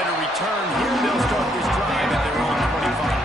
instead of return. Here they'll start this drive at their own 25.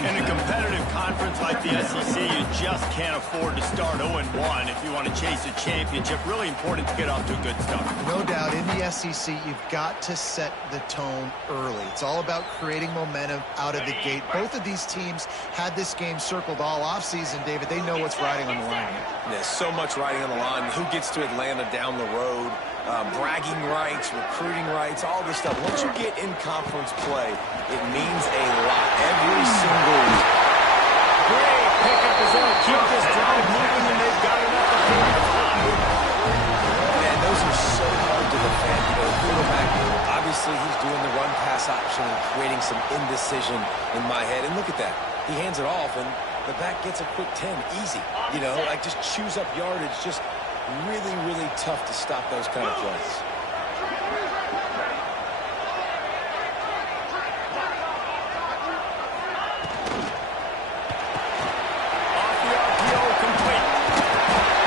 In a competitive conference like the SEC, you just can't afford to start 0-1 if you want to chase a championship. Really important to get off to a good start. No doubt, in the SEC, you've got to set the tone early. It's all about creating momentum out of the gate. Both of these teams had this game circled all offseason, David. They know what's riding on the line. There's so much riding on the line. Who gets to Atlanta down the road? Bragging rights, recruiting rights, all this stuff. Once you get in conference play, it means a lot. Every single week. Great pickup is going to keep this drive moving, and they've got enough to pick the five. Man, those are so hard to defend. You know, quarterback, obviously he's doing the run-pass option and creating some indecision in my head. And look at that. He hands it off, and the back gets a quick 10. Easy. You know, like just chews up yardage. Just really, really tough to stop those kind of plays. Off the RPO, complete.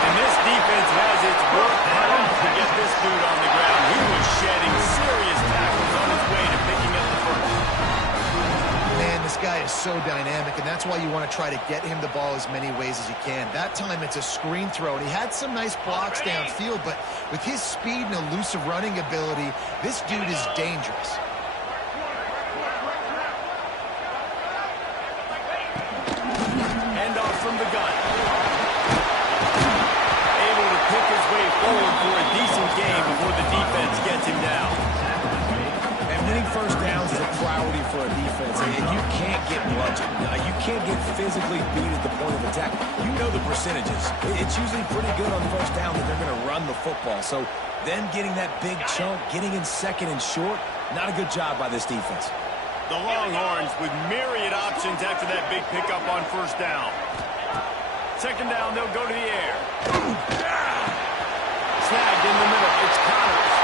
And this defense has its work cut out to get this dude on the ground. He was shedding serious tackles on his way to picking up the first. Man, this guy is so dynamic, and that's why you want to try to get him the ball as many ways as you can. That time it's a screen throw, and he had some nice blocks downfield, but with his speed and elusive running ability, this dude is dangerous. Hand off from the gun. Able to pick his way forward for a decent game before the defense gets him down. Winning first downs is a priority for a defense, and you can't get bludgeoned. You can't get physically beat at the point of attack. You know the percentages. It's usually pretty good on first down that they're going to run the football. So then getting that big chunk, getting in second and short, not a good job by this defense. The Longhorns with myriad options after that big pickup on first down. Second down, they'll go to the air. Snagged in the middle. It's Connors.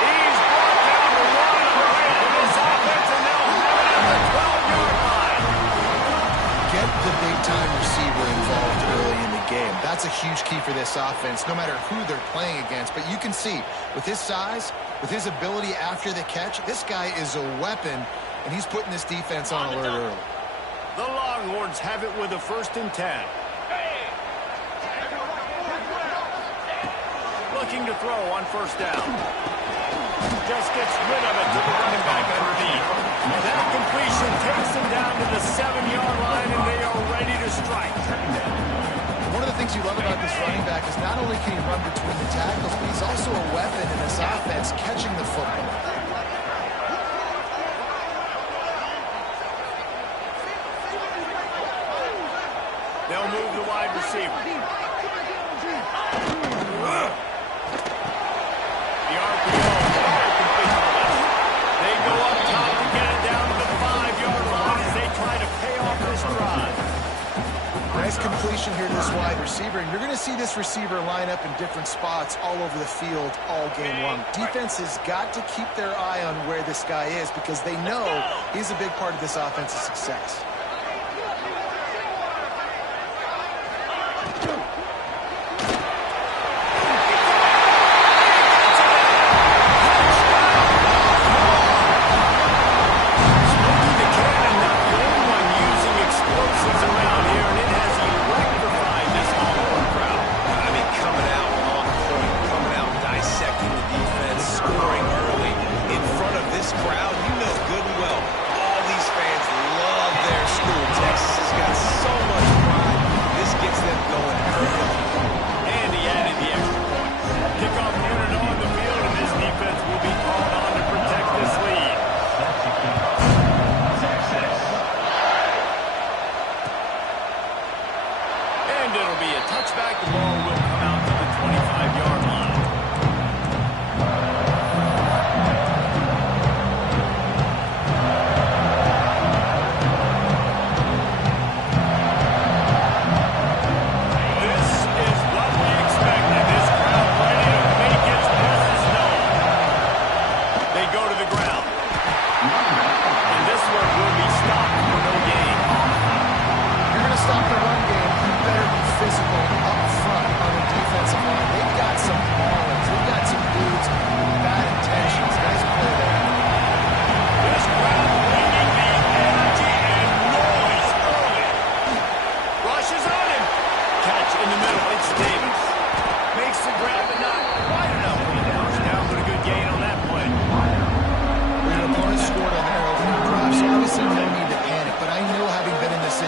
He's brought down to one on the way for this offense, and they'll have it at the 12-yard line. Get the big-time receiver involved early in the game. That's a huge key for this offense, no matter who they're playing against. But you can see, with his size, with his ability after the catch, this guy is a weapon, and he's putting this defense on alert early. The Longhorns have it with a 1st and 10. Looking to throw on first down. Just gets rid of it to the running back underneath. That completion takes him down to the 7-yard line, and they are ready to strike. One of the things you love about this running back is not only can he run between the tackles, but he's also a weapon in this offense catching the football. They'll move the wide receiver. The RPO, very complete to the left. They go up top to get it down to the 5-yard line as they try to pay off this drive. Nice completion here to this wide receiver, and you're going to see this receiver line up in different spots all over the field all game long. Defense has got to keep their eye on where this guy is because they know he's a big part of this offense's success.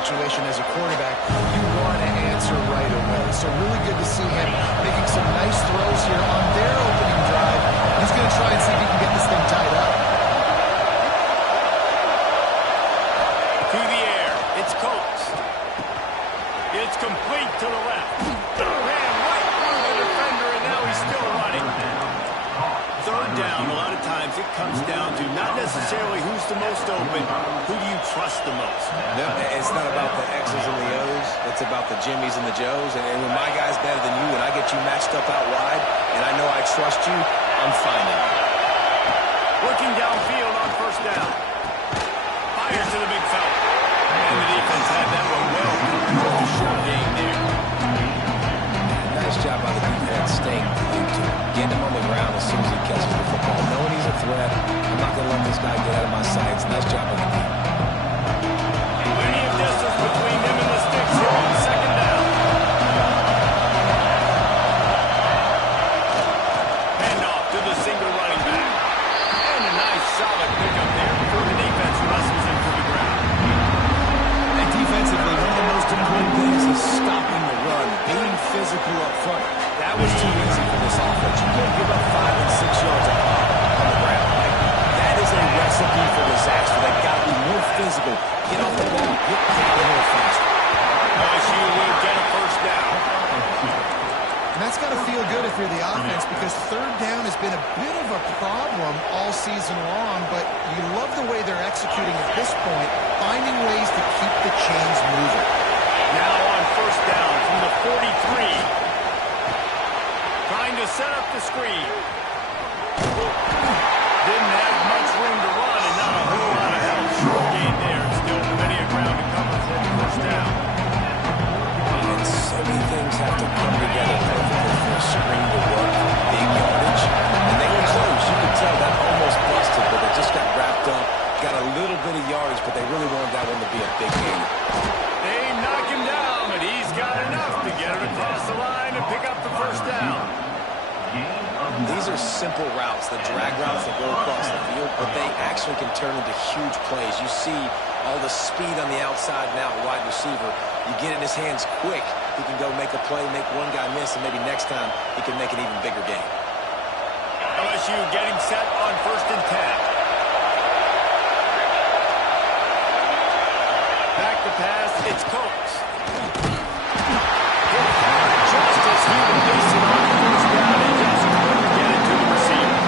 situation as a quarterback, you want to answer right away. So really good to see him making some nice throws here on their opening drive. He's going to try and see if he can get this thing tied up. To the air. It's coaxed. It's complete to the left. Ran right through the defender, and now he's still running. Third down, a lot of times it comes down to not necessarily who's the most open, who do you trust the most? No, it's not about the X's and the O's. It's about the Jimmies and the Joes. And when my guy's better than you and I get you matched up out wide and I know I trust you, I'm finding you. Working downfield on first down. Fires to the big fella. And the defense had that one well. Short game there. Nice job by the defense staying glued to him. Getting him on the ground as soon as he catches the football. Knowing he's a threat, I'm not going to let this guy get out of my sights. Nice job on the defense. Plenty of distance between them and the sticks here on second down. Handoff to the single running back. And a nice solid pickup there before the defense wrestles him to the ground. And defensively, one of the most important things is stopping the run, being physical up front. That was too easy for this offense. You can't give up 5 and 6 yards a pop on the ground. Like, that is a recipe for disaster. They've got to be more physical. Get off the ball. Get down the hill fast. LSU will get a first down. And that's got to feel good if you're the offense, because third down has been a bit of a problem all season long, but you love the way they're executing at this point, finding ways to keep the chains moving. Now on first down from the 43. Trying to set up the screen. Didn't have much room to run and not a whole lot of help. Short gain there. Still plenty of ground to cover for the first down. And so many things have to come together perfectly for a screen to work. Big yardage. And they were close. You could tell that almost busted, but they just got wrapped up. Got a little bit of yardage, but they really wanted that one to be a big game. They knock him down, but he's got enough to get it across the line and pick up the first down. These are simple routes, the drag routes that go across the field, but they actually can turn into huge plays. You see all the speed on the outside now, wide receiver. You get in his hands quick, he can go make a play, make one guy miss, and maybe next time he can make an even bigger game. LSU getting set on first and 10. Back to pass, it's Coates. Just as he released it on first down, he just couldn't get it to the receiver.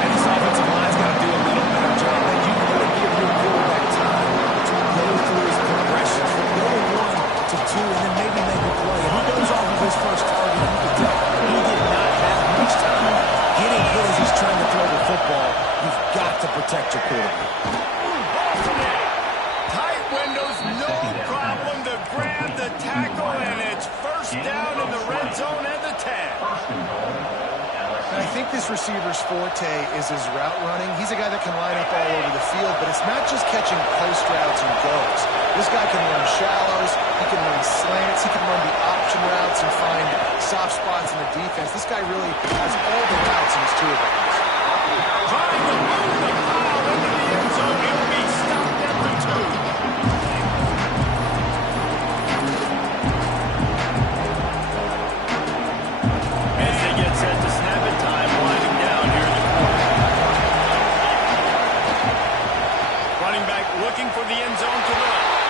And this offensive line's got to do a little better job. That you really give your quarterback time to go through his progressions from number 1 to 2 and then maybe make a play. And he goes off of his first target, and you can tell he did not have much time. Getting hit as he's trying to throw the football, you've got to protect your quarterback. Tight windows, no problem to grab the tackle, and it's first down in the red zone at the 10. And I think this receiver's forte is his route running. He's a guy that can line up all over the field, but it's not just catching post routes and goes. This guy can run shallows, he can run slants, he can run the option routes and find soft spots in the defense. This guy really has all the routes in his toolbox. Trying to move the pile into the end zone. He'll be stopped at the 2. As they get set to snap it, time winding down here in the quarter. Running back looking for the end zone to the left.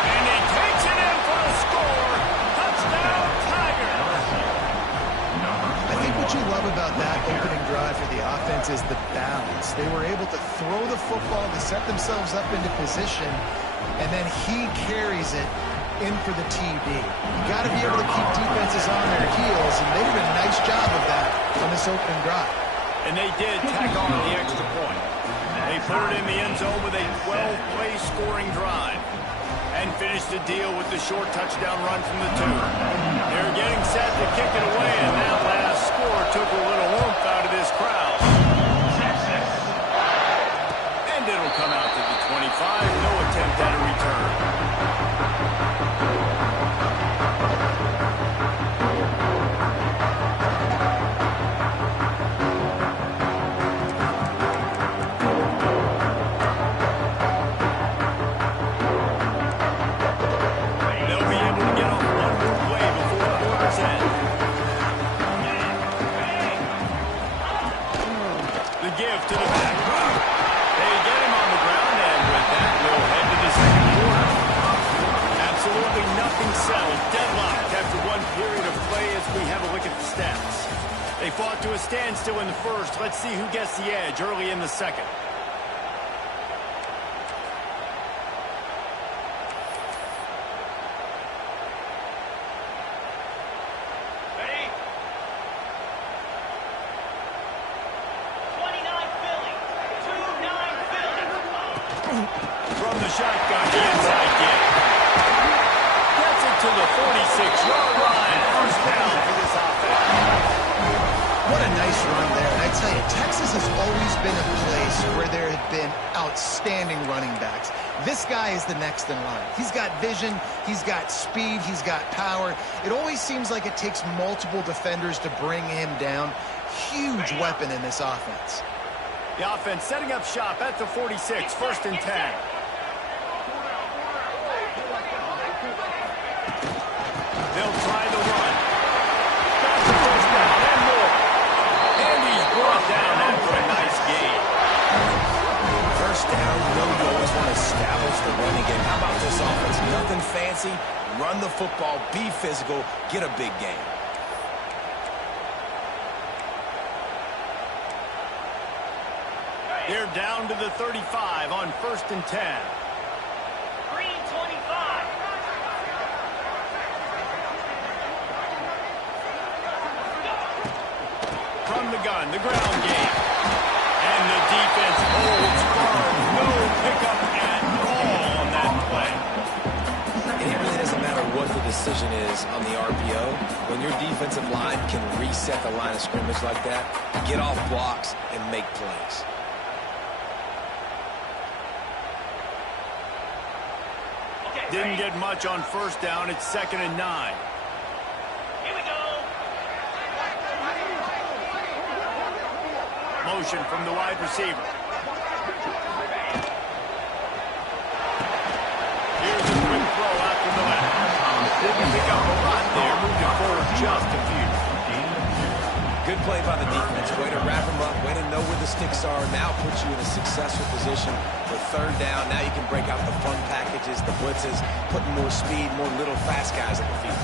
And he takes it in for a score. Touchdown, Tigers. I think what you love about that opening drive for the offense is the balance. They were able to throw the football to set themselves up into position, and then he carries it in for the TD. You got to be able to keep defenses on their heels, and they did a nice job of that on this opening drive. And they did tack on the extra point. They put it in the end zone with a 12-play scoring drive and finished the deal with the short touchdown run from the 2. They're getting set to kick it away, and that last score took a little oomph out of this crowd. And it'll come out to the 25. No attempt at a return. still in the first. Let's see who gets the edge early in the second. From the shotgun, the inside kick. Gets it to the 46-yard line. First down for this offense. What a nice run there. And I tell you, Texas has always been a place where there have been outstanding running backs. This guy is the next in line. He's got vision, he's got speed, he's got power. It always seems like it takes multiple defenders to bring him down. Huge weapon in this offense. The offense setting up shop at the 46, first and 10. They'll try the run. Got the first down and more. And he's brought down after a nice gain. First down, you know you always want to establish the running game. How about this offense? Nothing fancy. Run the football, be physical, get a big gain. They're down to the 35 on first and 10. 3:25. From the gun, the ground game. And the defense holds firm. No pickup at all on that play. And it really doesn't matter what the decision is on the RPO. When your defensive line can reset the line of scrimmage like that, get off blocks and make plays. Didn't get much on first down. It's second and 9. Here we go. Motion from the wide receiver. Here's a quick throw out to the left. Didn't pick up a lot there. Moved it forward just a few. Good play by the defense. Way to wrap them up. Way to know where the sticks are. Now puts you in a successful position for third down. Now you can break out the fun packages, the blitzes, putting more speed, more little fast guys in the field.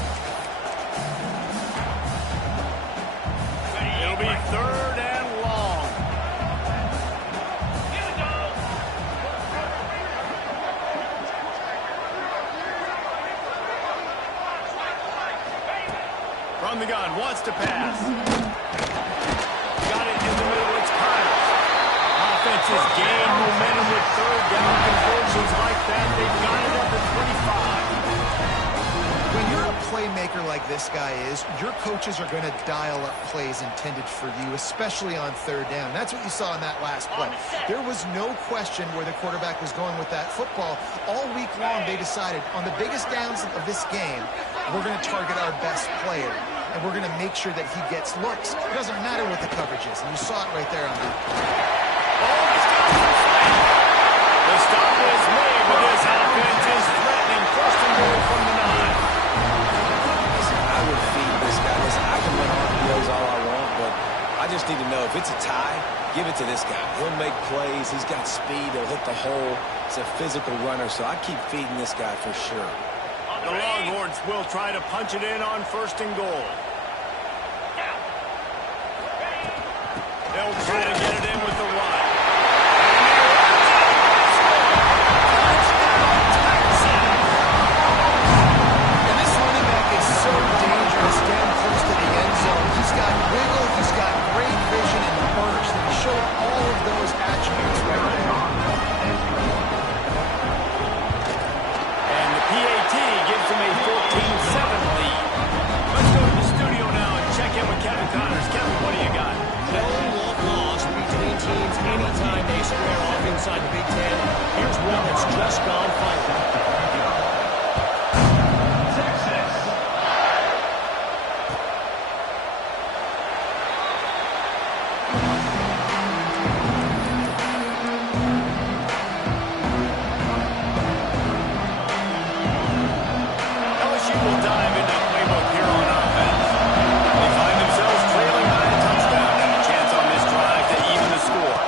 It'll be third and long. Here we go. From the gun, wants to pass. Got it in the middle, it's Connors. Offense has gained momentum with third down conversions like that. They've got it at the 25. When you're a playmaker like this guy is, your coaches are going to dial up plays intended for you, especially on third down. That's what you saw in that last play. There was no question where the quarterback was going with that football. All week long, they decided on the biggest downs of this game, we're going to target our best player, and we're going to make sure that he gets looks. It doesn't matter what the coverage is, and you saw it right there on that. The stop is made, but this offense is threatening. First and goal from the 9. I would feed this guy. Listen, I can run RPOs all I want, but I just need to know if it's a tie, give it to this guy. He'll make plays. He's got speed. He'll hit the hole. He's a physical runner, so I keep feeding this guy for sure. The Longhorns will try to punch it in on first and goal. They'll try to get it in with the run. And this running back is so dangerous down close to the end zone. He's got wiggle, he's got great vision and burst, and he showed all of those attributes right there. And the PAT gives them a 14-7 lead. Let's go to the studio now and check in with Kevin Connors. Kevin, what do you got? No love lost between teams anytime they square off inside the Big Ten. Here's one that's just gone final. LSU will dive into the playbook here on offense. They find themselves trailing by a touchdown and a chance on this drive to even the score.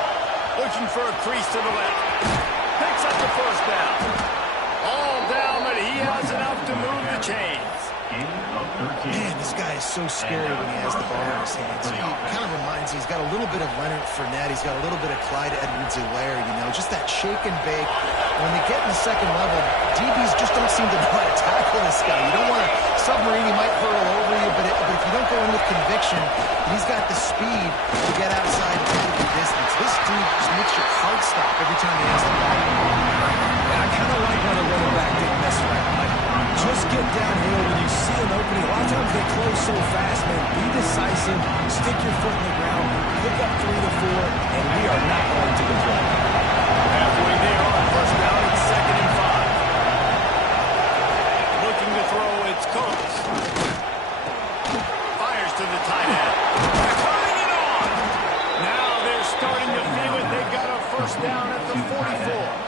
Looking for a crease to the left. Picks up the first down. All down, but he has enough to move the chains. Man, this guy is so scary when he has the ball in his hands. He kind of reminds me, he's got a little bit of Leonard Fournette. He's got a little bit of Clyde Edwards-Helaire, you know, just that shake and bake. When they get in the second level, DBs just don't seem to know how to tackle this guy. You don't want to submarine, he might hurl over you, but if you don't go in with conviction, he's got the speed to get outside and take the distance. This dude just makes your heart stop every time he has the ball. And I kind of like how the running back didn't mess around. Like, just get downhill when you see an opening. A lot of times they close so fast, man. Be decisive, stick your foot in the ground, pick up 3 to 4, and we are not going to complain. Halfway there on first down, it's 2nd and 5. Looking to throw, it's Coates. Fires to the tight end. Turning it on. Now they're starting to feel it. They've got a first down at the 44.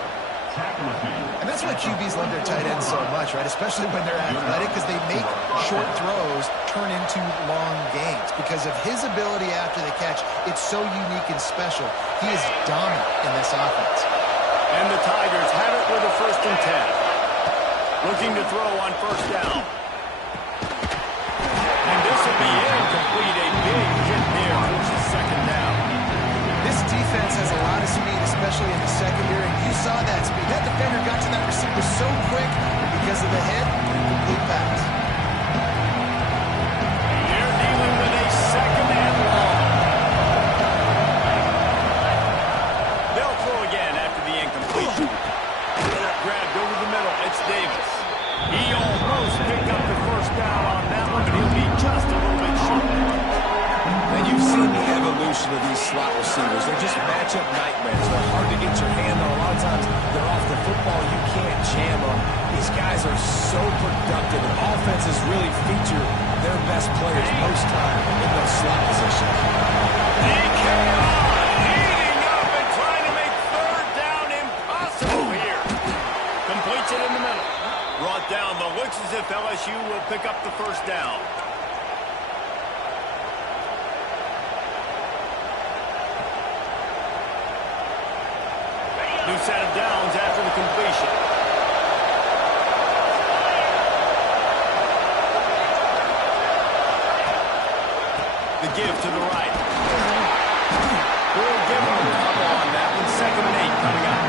And that's why QBs love their tight ends so much, right? Especially when they're athletic, because they make short throws turn into long gains. Because of his ability after the catch, it's so unique and special. He is dominant in this offense. And the Tigers have it with a 1st and 10. Looking to throw on first down. And this will be incomplete. A big hit there, forces 2nd down. This defense has a lot of speed, especially in the secondary. And you saw that speed. That defender got to that receiver so quick, and because of the hit, complete pass. They're dealing with a 2nd and long. They'll throw again after the incompletion. Grabbed over the middle. It's Davis. He almost picked up the first down on that one, but he'll be just a little bit short. And you've seen the evolution of these slot receivers. They're just matchup nightmares. They're hard to get your hand on. A lot of times they're off the football. You can't jam them. These guys are so productive, and offenses really feature their best players most time in those slot positions. DK heating up and trying to make 3rd down impossible here. Completes it in the middle. Brought down, but looks as if LSU will pick up the first down. New set of downs after the completion. The give to the right. We'll give him a couple on that one. 2nd and 8 coming up.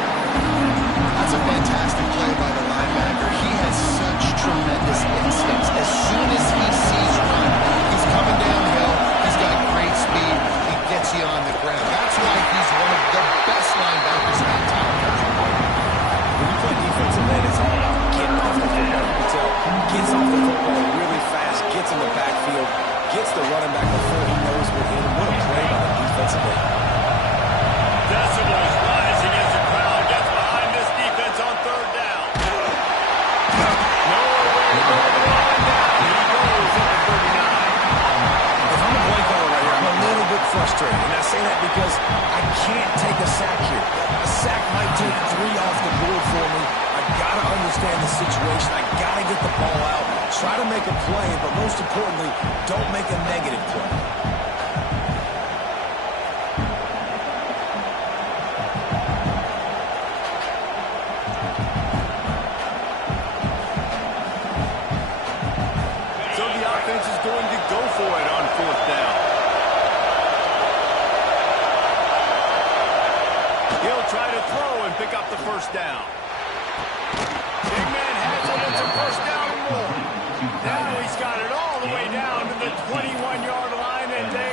That's a fantastic play by the linebacker. He has such tremendous instincts. As soon as he sees run, he's coming downhill. He's got great speed. He gets you on the ground. That's why he's one of the best linebackers in the entire country. When you play defensive end, it's all about getting off the football. You can tell. Gets off the football really fast, gets in the backfield, gets the running back before he knows what hit him. What a play by the defensive end. Decibels rising as the crowd gets behind this defense on 3rd down. Nowhere to go to the line now. He goes at the 39. If I'm a play caller right here, I'm a little bit frustrated. And I say that because I can't take a sack here. A sack might take 3 off the board for me. I've got to understand the situation. I've got to get the ball out. Try to make a play, but most importantly, don't make a negative play. So the offense is going to go for it on 4th down. He'll try to throw and pick up the first down. Big man has it. It's a first down and more. Now he's got it all the way down to the 21-yard line, and they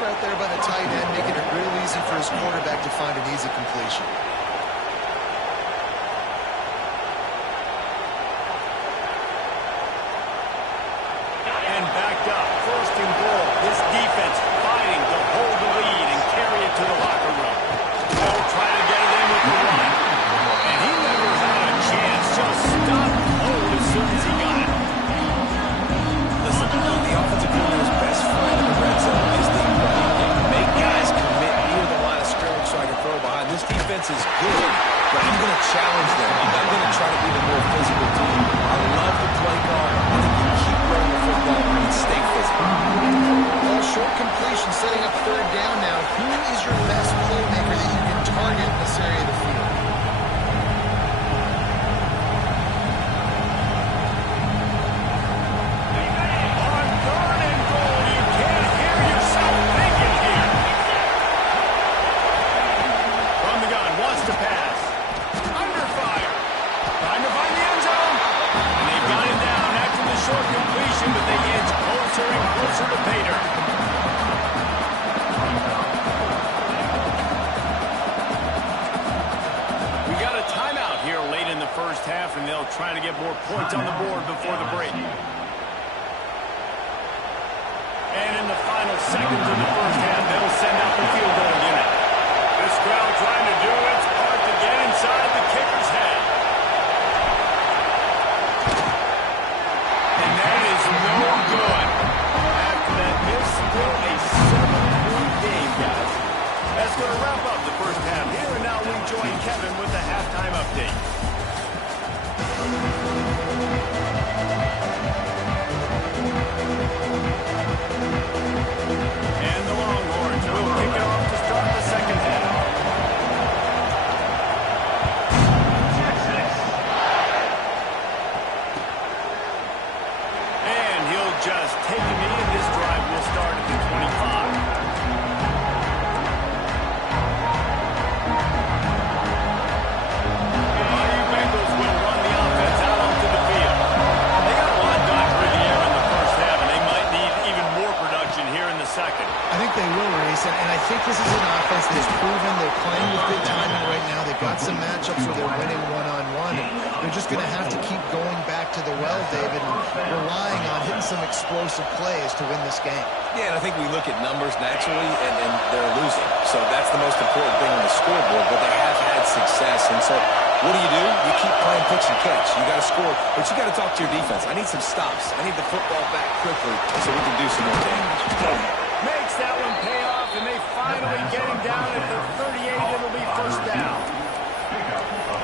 right there by the tight end, making it real easy for his quarterback to find an easy completion. And backed up, first and goal. This defense fighting to hold the lead and carry it to the locker room. They'll try to get it in with the run. And he never had a chance. Just stopped cold as soon as he got it. Listen, the offensive coordinator's best friend in the red zone is the running game. Make guys commit near the line of scrimmage so I can throw behind. This defense is good, but I'm going to challenge them. I'm going to try to be the more physical team. I love the play call. I think you keep running the football and stay physical. Well, short completion, setting up third down now. Who is your best playmaker that you can target in this area of the field? On third and goal, you can't hear yourself thinking here. From the gun, wants to pass. Under fire. Trying to find the end zone. And they've got him down after the short completion, but they inch closer and closer to pay dirt. We got a timeout here late in the first half, and they'll try to get more points on the board before the break. And in the final seconds of the first half, they'll send out the field goal unit. This crowd trying to do its part to get inside the kicker's head. And that is no good. After that miss, still a 7-point game, guys. That's going to wrap up the first half here, and now we join Kevin with the halftime update. And the Longhorns will kick it off to start the second half. And he'll just take a knee, and this drive will start at the 25. Bengals will run the offense out onto the field. They got a lot done through the air in the first half, and they might need even more production here in the second. I think they will, Reese, and I think this is an offense that's proven they're playing with good timing right now. They've got some matchups where they're winning one-on-one, and they're just going to have to keep going back to the well, David, and relying on hitting some explosive plays to win this game. Yeah, and I think we look at numbers naturally, and they're losing. So that's the most important thing on the scoreboard, but they have had success. And so what do? You keep playing pitch and catch. You got to score, but you got to talk to your defense. I need some stops. I need the football back quickly so we can do some more damage. Makes that one pay off, and they finally get him down at the 38. It'll be first down.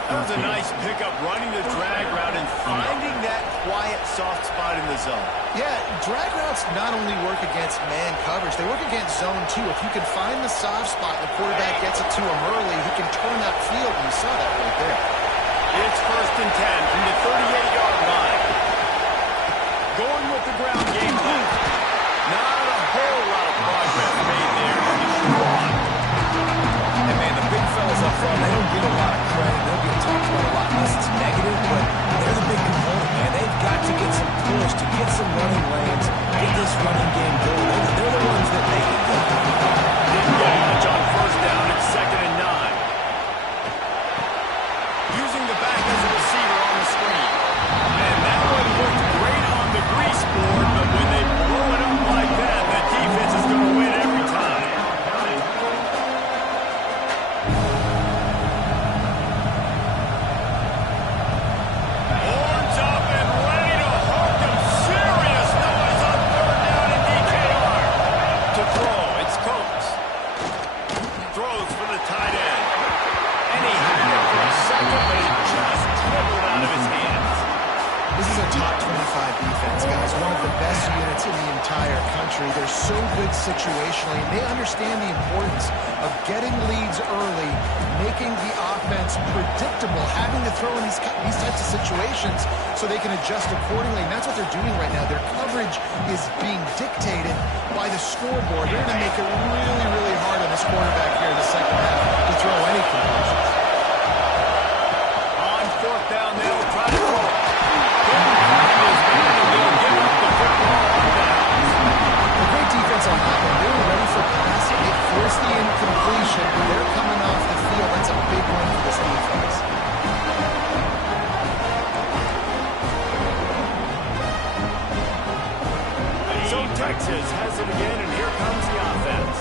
That was a nice pickup, running the drag route and finding that quiet, soft spot in the zone. Yeah, drag routes not only work against man coverage, they work against zone too. If you can find the soft spot and the quarterback gets it to him early, he can turn that field, and you saw that right there. It's first and 10 from the 38-yard line. Going with the ground game plan. Not a whole lot of progress made there on the short run. And man, the big fellas up front, they don't get a lot of credit. They'll get talked about a lot unless it's negative, but they're the big component, man. They've got to get some push, to get some running lanes, get this running game going. They're the ones that make it go. Didn't get much on first down. It's second and 9. Using the back as a receiver on the screen. And that one looked great on the grease board, but when they blow it up like that, the defense is going to win every time. Horns up and ready to hook them. Serious noise on third down and DKR. To throw, it's Coates. Throws for the tight end. And he had it for a second, but it just dribbled out of his hands. This is a top 25 defense, guys. One of the best units in the entire country. They're so good situationally, and they understand the importance of getting leads early, making the offense predictable, having to throw in these types of situations so they can adjust accordingly. And that's what they're doing right now. Their coverage is being dictated by the scoreboard. They're going to make it really, really hard on this quarterback here in the second half to throw any conclusions. On fourth down, they'll try to throw it. They'll give up the football on downs. A great defense on that one. They were ready for pass. So Texas has it again, and here comes the offense.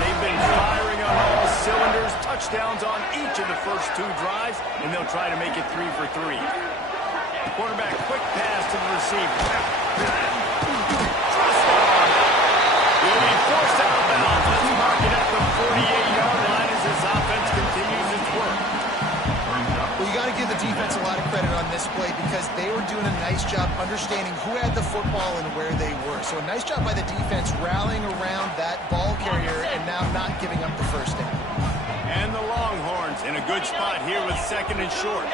They've been firing on all cylinders, touchdowns on each of the first 2 drives, and they'll try to make it 3 for 3. Quarterback, quick pass to the receiver. Will be forced out of bounds. Let's mark it at the 48-yard line as this offense continues its work. Well, you got to give the defense a lot of credit on this play because they were doing a nice job understanding who had the football and where they were. So a nice job by the defense rallying around that ball carrier and now not giving up the first down. And the Longhorns in a good spot here with 2nd and short.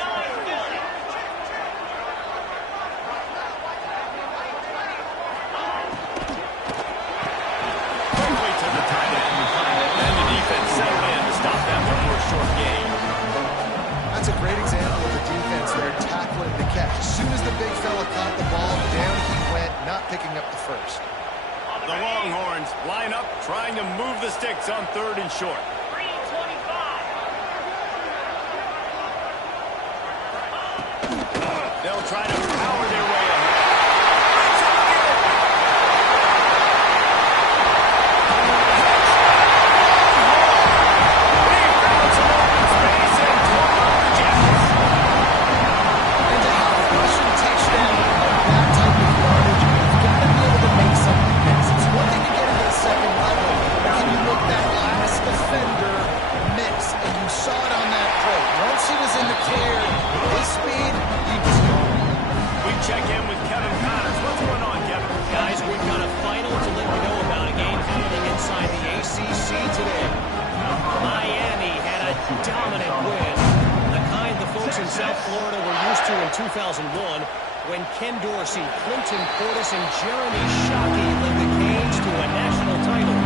Quickly to the tight end. And the defense settled in to stop that one for a short gain. That's a great example of the defense there tackling the catch. As soon as the big fella caught the ball, down he went, not picking up the first. The Longhorns line up, trying to move the sticks on 3rd and short. 3:25. They'll try to power their way ahead. He found some open space and tore off the Jets. And to have a rushing touchdown at that type of yardage, you've got to be able to make something miss. It's one thing to get into the second level, but can you make that last defender miss? And you saw it on that play. Once he was in the clear, his speed, he was gone. We check in with Kevin Connors. What's going on, Kevin? Guys, we've got a final to let you know about a game happening inside the ACC today. Miami had a dominant win, the kind the folks in South Florida were used to in 2001 when Ken Dorsey, Clinton Portis, and Jeremy Shockey led the Canes to a national title.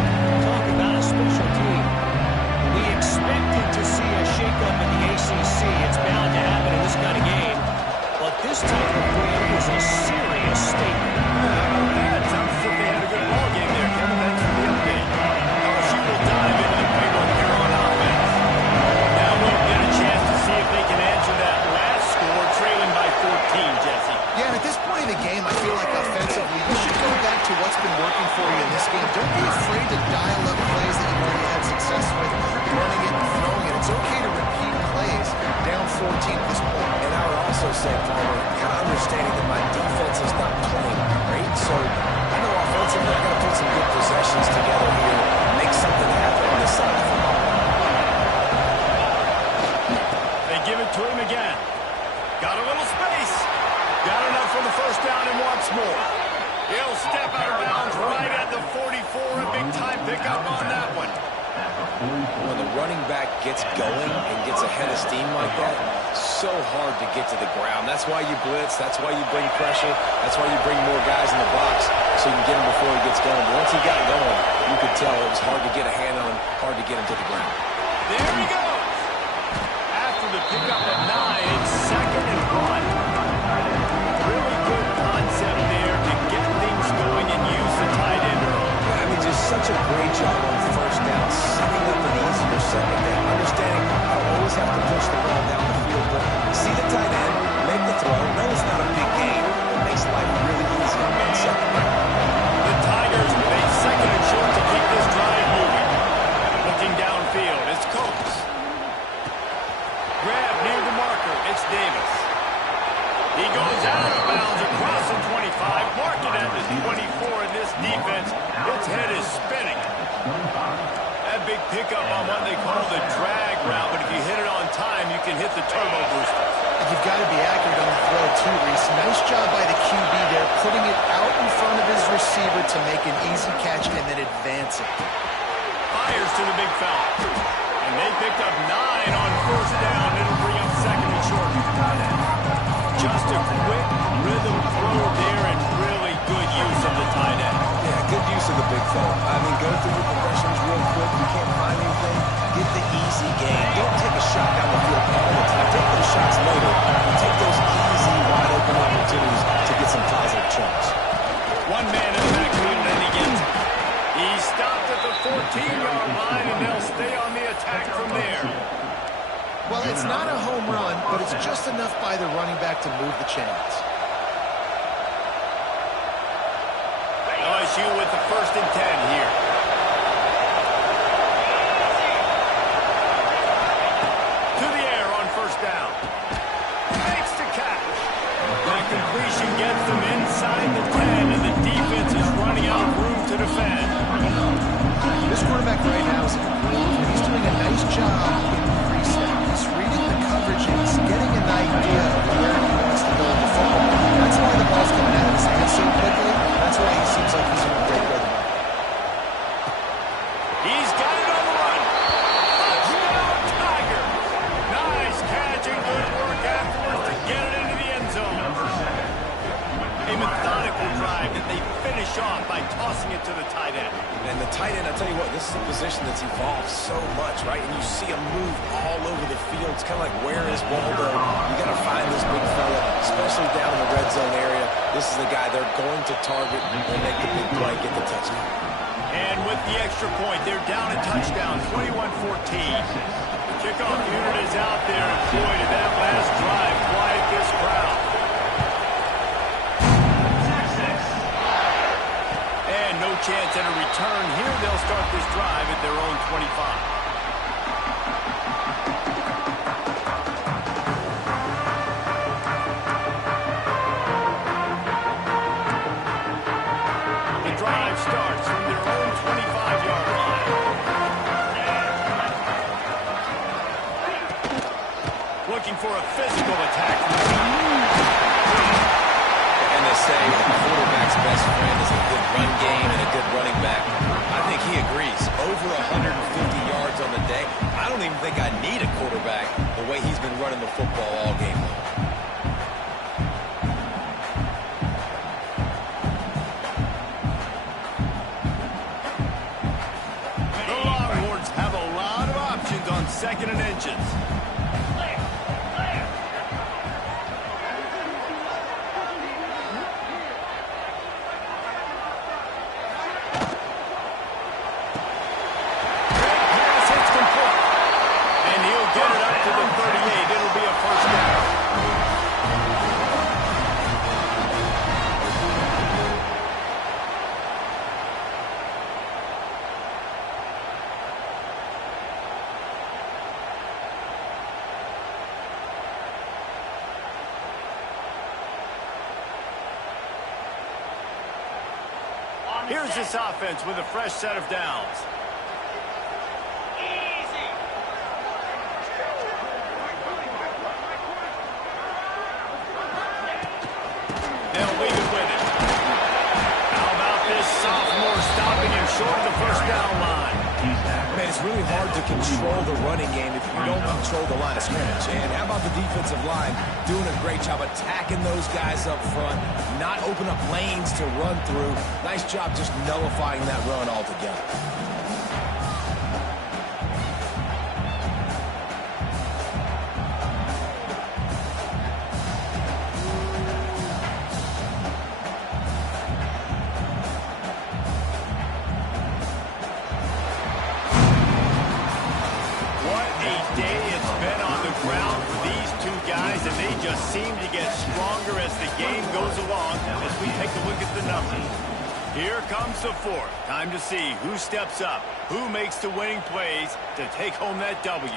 Talk about a special team. We expected to see a shakeup in the ACC. It's bound to happen in this kind of game. But this type of win is a serious statement. It sounds as if they had a good ball game there, Kevin. Thanks for the update. LSU will dive into the playbook here on offense. Now we'll get a chance to see if they can answer that last score, trailing by 14, Jesse. Yeah, and at this point in the game, I feel like offensively, you should go back to what's been working for you in this game. Don't be afraid to dial up plays that you've already had success with, running it and throwing it. It's okay to repeat plays down 14 at this point. And I would also say, Palmer, kind of understanding that my defense is not playing great, so I know offensively I got to put some good possessions together here, make something happen on this side of the football. They give it to him again. Got a little space. Got enough for the first down and wants more. He'll step out of bounds right at the 44. A big time pickup on that one. When the running back gets going and gets ahead of steam like that, so hard to get to the ground. That's why you blitz. That's why you bring pressure. That's why you bring more guys in the box so you can get him before he gets going. But once he got going, you could tell it was hard to get a hand on him, hard to get him to the ground. There he goes. After the pickup of 9, it's 2nd and 1. Really good concept there to get things going and use the tight end early. I mean, just such a great job on first down, setting up an easier second down, understanding I don't always have to push the ball down the field, but see the tight end, make the throw. No, it's not a big gain. It makes life really easy on that second down. The Tigers with a 2nd and short to keep this drive moving. Looking downfield, it's Coates. Grab near the marker, it's Davis. He goes out of bounds across the 25, mark it at the 24, and this defense, its head is spinning. That big pickup on what they call the drag route, but if you hit it on time, you can hit the turbo booster. You've got to be accurate on the throw, too, Reese. Nice job by the QB there, putting it out in front of his receiver to make an easy catch and then advance it. Fires to the big fella. And they picked up 9 on first down. It'll bring up 2nd and short. Just a quick rhythm throw there and really good use of the tight end. Yeah, good use of the big fella. I mean, go through your progressions real quick. You can't find anything. Get the easy gain. Don't take a shot down the field all the time. Take those shots later. Take those easy, wide open opportunities to get some positive chunks. One man in the backfield and he gets it. He stopped at the 14-yard line and they'll stay on the attack from there. Well, it's not a home run, but it's just enough by the running back to move the chains. LSU with the 1st and 10 here. To the air on 1st down. Makes the catch. That completion gets them inside the 10, and the defense is running out of room to defend. This quarterback right now is in a groove, and he's doing a nice job in the pre-snap. He's reading the coverage, and he's getting an idea of where he wants to go with the football. That's why the ball's coming out of his hands so quickly. That's why he seems like he's in a great rhythm. He's got it on the run. Touchdown, Tiger. Nice catch and good work afterwards to get it into the end zone. A methodical drive that they finish off by tossing it to the tight end. And the tight end, I tell you what, this is a position that's evolved so much, right? And you see him move all over the field. It's kind of like, where is Waldo? You got to find this big fella, especially down in the red zone area. This is the guy they're going to target and make the big play, get the touchdown. And with the extra point, they're down a touchdown, 21-14. The kickoff unit is out there, and boy, did that last drive quiet this crowd. And no chance at a return here. They'll start this drive at their own 25. Starts from their own 25-yard line. Looking for a physical attack. And they say the quarterback's best friend is a good run game and a good running back. I think he agrees. Over 150 yards on the day. I don't even think I need a quarterback the way he's been running the football all game long. Second and inches. Pass hits complete. And he'll get it up to the 38. It'll be a 1st down. Here's this offense with a fresh set of downs. They'll leave it with it. How about this sophomore stopping him short of the 1st down line? Man, it's really hard to control the running game if you don't control the line of scrimmage. And how about the defensive line doing a great job attacking those guys up front, not open up lanes to run through. Nice job just nullifying that run altogether. And they just seem to get stronger as the game goes along as we take a look at the numbers. Here comes the 4th. Time to see who steps up, who makes the winning plays to take home that W.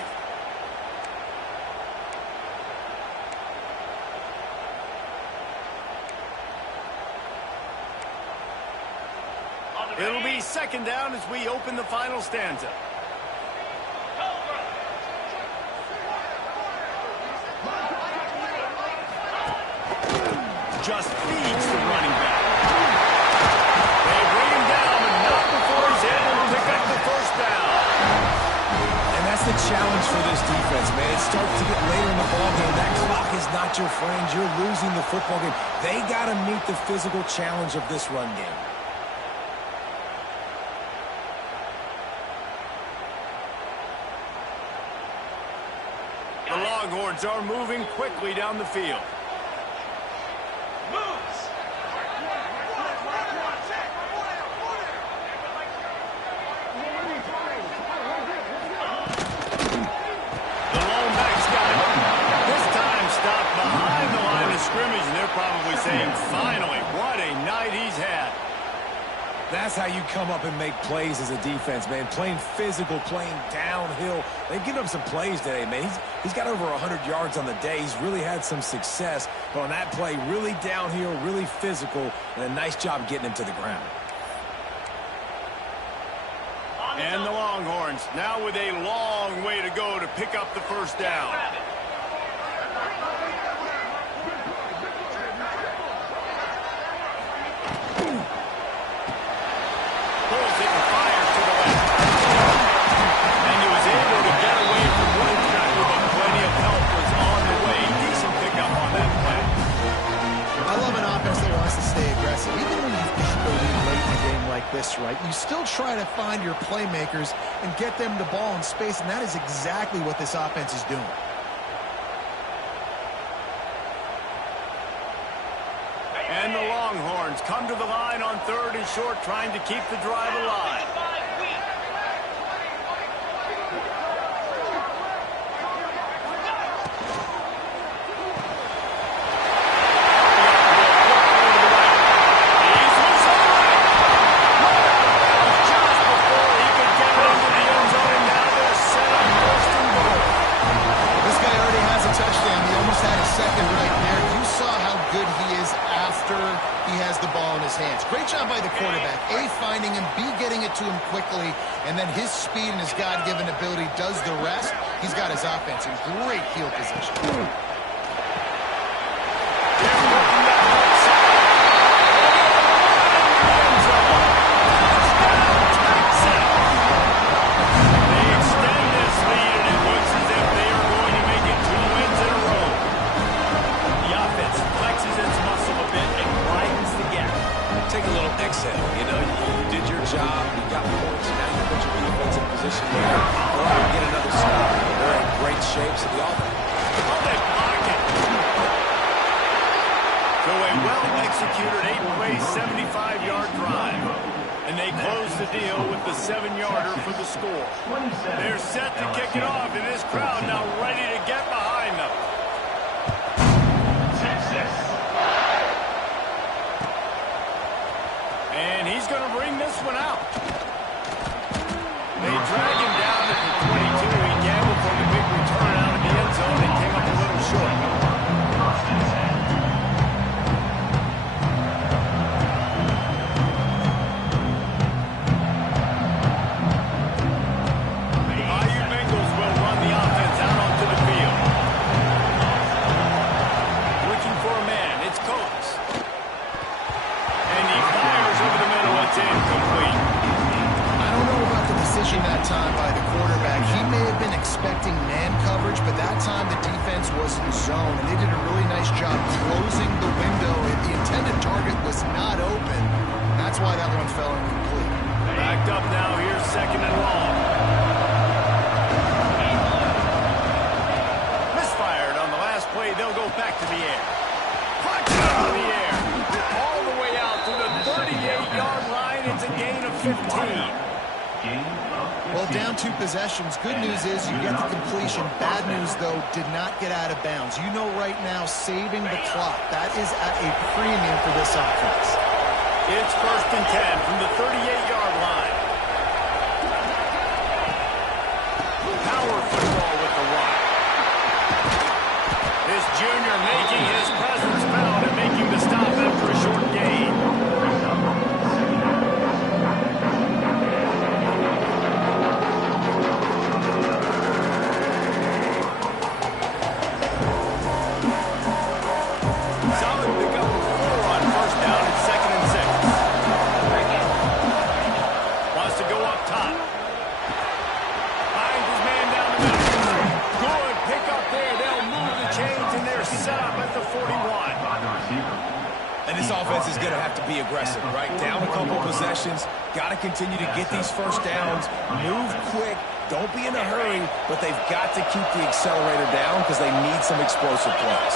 It'll be 2nd down as we open the final stanza. Just feeds the running back. They bring him down, but not before he's able to pick up the 1st down. And that's the challenge for this defense, man. It starts to get later in the ballgame. That clock is not your friend. You're losing the football game. They got to meet the physical challenge of this run game. The Longhorns are moving quickly down the field. They're probably saying, finally, what a night he's had. That's how you come up and make plays as a defense, man. Playing physical, playing downhill. They've given up some plays today, man. He's got over 100 yards on the day. He's really had some success. But on that play, really downhill, really physical, and a nice job getting him to the ground. And the Longhorns now with a long way to go to pick up the first down. Pulls it and fires to the left. And he was able to get away from one tackle, but plenty of help was on the way. Decent pickup on that play. I love an offense that wants to stay aggressive. Even when you've got the lead late in a game like this, right, you still try to find your playmakers and get them the ball in space, and that is exactly what this offense is doing. And the Longhorns come to the line on 3rd and short, trying to keep the drive alive. Great job by the quarterback. A, finding him, B, getting it to him quickly, and then his speed and his God-given ability does the rest. He's got his offense in great field position. Take a little exhale. You know, you did your job. You got points. Now you put your defense in position where go out and get another stop. They're in great shape, so the offense. Oh, they blocked it. So a well-executed 8-play, 75-yard drive. And they close the deal with the 7-yarder for the score. They're set to kick it off, and this crowd now ready to get behind them. And he's going to bring this one out. They drag him down at the 22. He gambled for the big return out of the end zone and came up a little short. The IU Bengals will run the offense out onto the field. Looking for a man. It's Coates. And he fires over the middle. It's incomplete. I don't know about the decision that time by the quarterback. He may have been expecting man coverage, but that time the defense was in zone, and they did a really nice job closing the window. The intended target was not open. That's why that one fell incomplete. Backed up now. Here's 2nd and long. Misfired on the last play. They'll go back to the air. Clutch it up in the air. All the way out to the 38-yard line. It's a gain of 15. Well, down 2 possessions. Good news is you get the completion. Bad news, though, did not get out of bounds. You know right now, saving the clock, that is at a premium for this offense. It's 1st and 10 from the 38-yard line. Power football with the run. This junior making his presence felt and making the stop after a short gain. Solid pickup of 4 on 1st down and 2nd and 6. Wants to go up top. Finds his man down the middle. Good pickup there. They'll move the chains, and they're set up at the 41. And this offense is going to have to be aggressive, right? Down a couple possessions. Got to continue to get these first downs. Move quick. Don't be in a hurry, but they've got to keep the accelerator down because they need some explosive plays.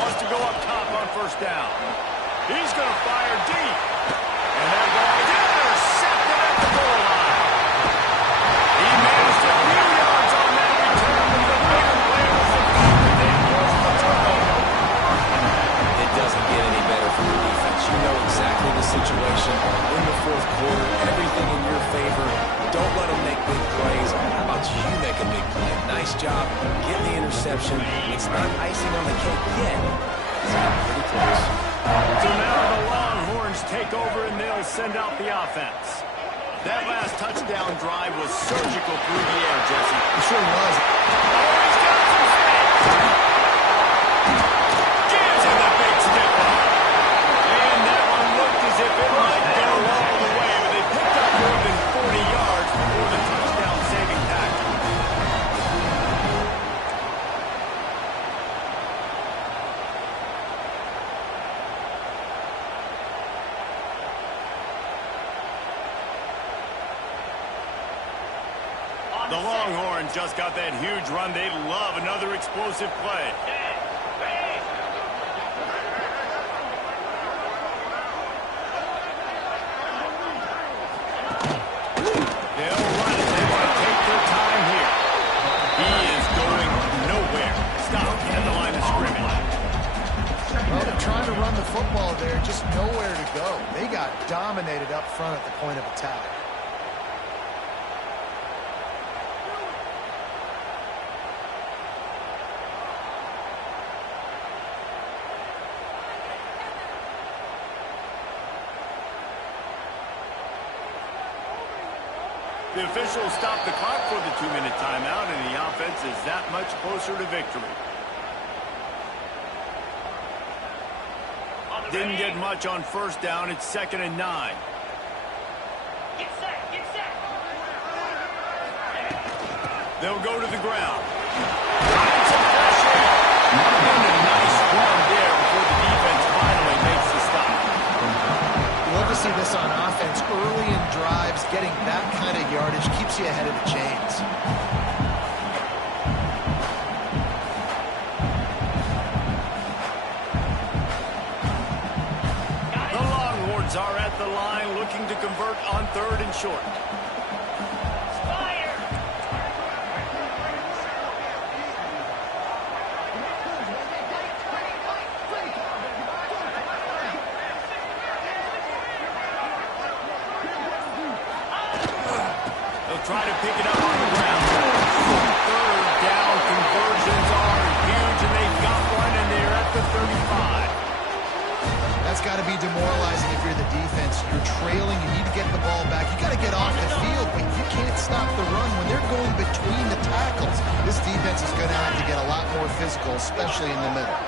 Wants to go up top on 1st down. He's going to fire deep. And that ball is intercepted at the goal line. He managed a few yards on that return, but the bigger play was the fact that they forced the turnover. It doesn't get any better for the defense. You know exactly the job getting the interception. It's not icing on the cake yet. It's pretty close. So now the Longhorns take over and they'll send out the offense. That last touchdown drive was surgical through the air, Jesse. It sure was. Oh, he's got some space. Gives him the big step up. And that one looked as if it might go all the way, but they picked up more than 40 yards before the touchdown-saving tackle. The Longhorns just got that huge run. They'd love another explosive play. They'll run it. They want to take their time here. He is going nowhere. Stop at the line of scrimmage. Well, they're trying to run the football there, just nowhere to go. They got dominated up front at the point of attack. The officials stopped the clock for the 2-minute timeout, and the offense is that much closer to victory. Didn't get much on first down. It's 2nd and 9. Get set, get set. They'll go to the ground. Got some pressure. And a nice run there before the defense finally makes the stop. You love to see this on offense. Early in drives, getting that kind of yardage keeps you ahead of the chains. The Longhorns are at the line looking to convert on 3rd and short. Fire. They'll try to pick it up on the ground. 3rd down conversions are huge, and they've got one, and they're at the 35. That's got to be demoralizing if you're the defense. You're trailing. You need to get the ball back. You got to get off the field, but you can't stop the run when they're going between the tackles. This defense is going to have to get a lot more physical, especially in the middle.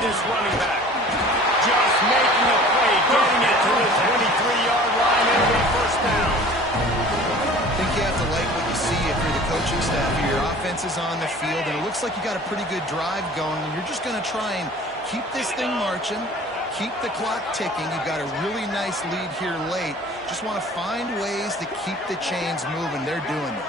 This running back just making a play, getting it to the 23-yard line, and it'll be first down. I think you have to like what you see if you're the coaching staff. Your offense is on the field, and it looks like you got a pretty good drive going, and you're just going to try and keep this thing marching, keep the clock ticking. You've got a really nice lead here late. Just want to find ways to keep the chains moving. They're doing it.